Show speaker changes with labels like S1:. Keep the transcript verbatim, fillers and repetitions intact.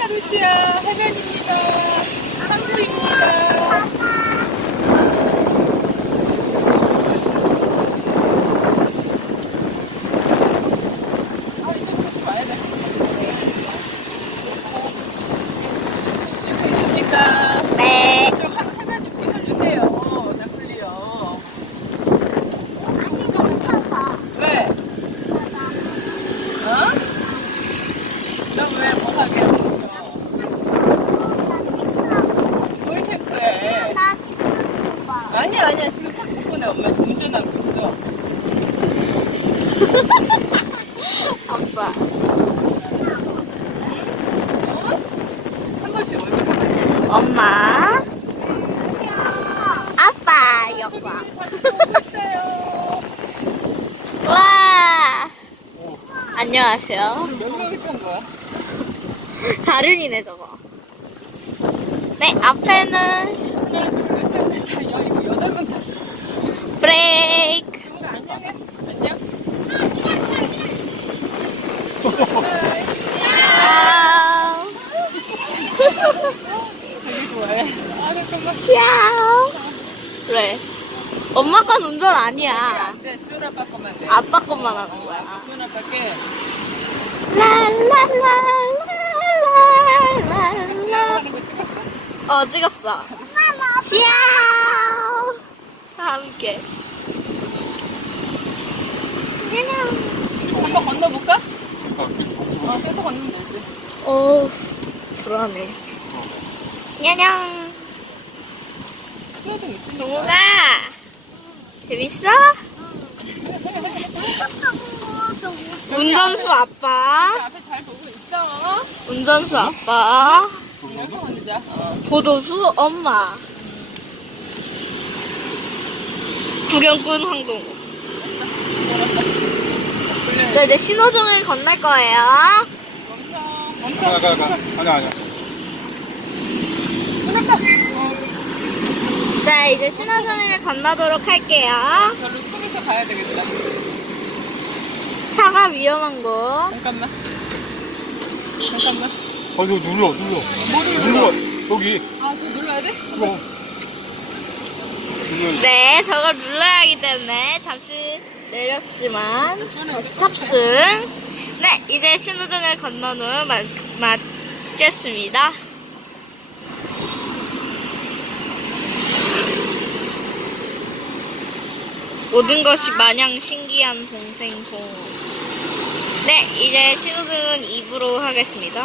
S1: 산타루시아 해변입니다. 항구입니다. 아, 이쪽으로 와야 돼. 찍고 있습니까?
S2: 네.
S1: 이쪽 한 해변 좀 찍어주세요. 나플리요. 왜? 어? 넌 왜 못하게 하고 있어? 뭘 체크해? 아니야, 아니야. 지금 차 못 꺼내. 엄마 지금 운전하고 있어.
S2: 아빠.
S1: 한 번씩 얼굴 보내.
S2: 엄마. 아빠, 여봐.
S1: 있어요.
S2: 와. 안녕하세요.
S1: 몇 명이 쏜 거야?
S2: 자륜이네, 저거. 네, 앞에는
S1: 하나, 둘, 셋, 넷, 다, 야, 이거 여덟 번 탔어.
S2: 브레이크.
S1: 친구가 안녕해. 안녕.
S2: 아,
S1: 되게 좋아해. 아, 잠깐만.
S2: 샤오. 그래. 엄마 건 운전 아니야.
S1: 안 돼. 주연 아빠 것만 돼.
S2: 아빠 것만 하는 거야.
S1: 주연 아빠께
S2: 랄랄랄랄랄랄라.
S1: 지나가는 거 찍었어?
S2: 어, 찍었어. 샤오. 다 함께.
S1: 한번 건너볼까? 어, 계속 건너면 되지.
S2: 오, 불안해. 냐냥.
S1: 신호등 있으니까.
S2: 동우가 재밌어? 운전수 아빠.
S1: 앞에 잘 보고 있어.
S2: 운전수 아빠.
S1: 영상 건너자. 어.
S2: 보도수 엄마. 구경꾼 황동우. 자, 이제 신호등을 건널 거예요.
S1: 멈춰.
S3: 가,
S1: 멈춰.
S3: 가, 가. 아니야, 아니야.
S2: 자, 이제 신호등을 건너도록 할게요.
S1: 별로 통해서 가야 되겠다.
S2: 차가 위험한 곳.
S1: 잠깐만. 잠깐만.
S3: 어, 이거 눌러, 눌러. 눌러. 저기.
S1: 아, 저 눌러야 돼?
S3: 이거. 눌러.
S2: 네, 저걸 눌러야 하기 때문에 잠시 내렸지만 다시 탑승. 네, 이제 신호등을 건넌 후 마, 맞겠습니다. 모든 것이 마냥 신기한 동생 동우. 네, 이제 신호등은 입으로 하겠습니다.